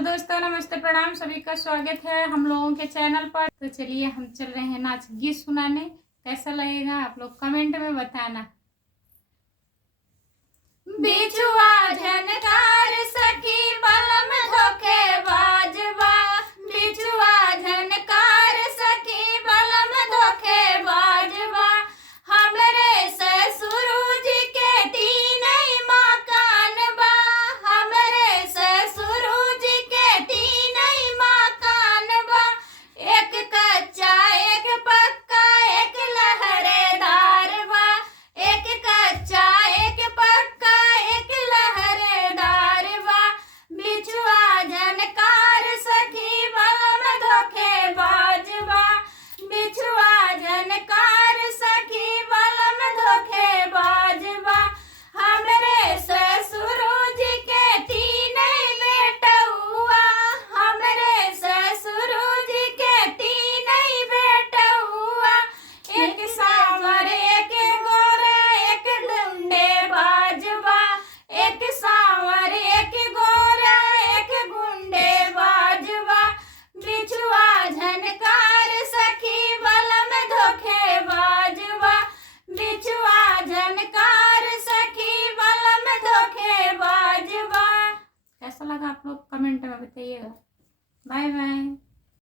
Hello दोस्तों, नमस्ते, प्रणाम। सभी का स्वागत है हम लोगों के चैनल पर। तो चलिए हम चल रहे हैं नाच गीत सुनाने। कैसा लगेगा आप लोग कमेंट में बताना। बिछुआ झनकार सखी बलम धोखेबाज बा, बिछुआ झनकार सखी बलम धोखेबाज बा। हमरे ससुर जी के तीन मकान बा, हमरे ससुर जी के तीन मकान बा। एक कच्चा एक पक्का एक लहरेदार बा, एक कच्चा एक पक्का एक लहरेदार बा। बिछुआ झनकार सखी बलम धोखेबाज बा, बिछुआ झनकार सखी बलम धोखेबाज बा। हमरे ससुर जी के तीन बेटउआ, हमरे ससुर जी के तीन बेटउआ। एक सांवर एक गोरा एक गुंडे बाजबा, एक सांवर एक गोरा एक गुंडे बाजबा। बिछुआ झनकार सखी बलम धोखेबाजबा, बिछुआ झनकार सखी बलम धोखेबाजबा। कैसा लगा आप लोग कमेंट में बताइएगा। Bye by.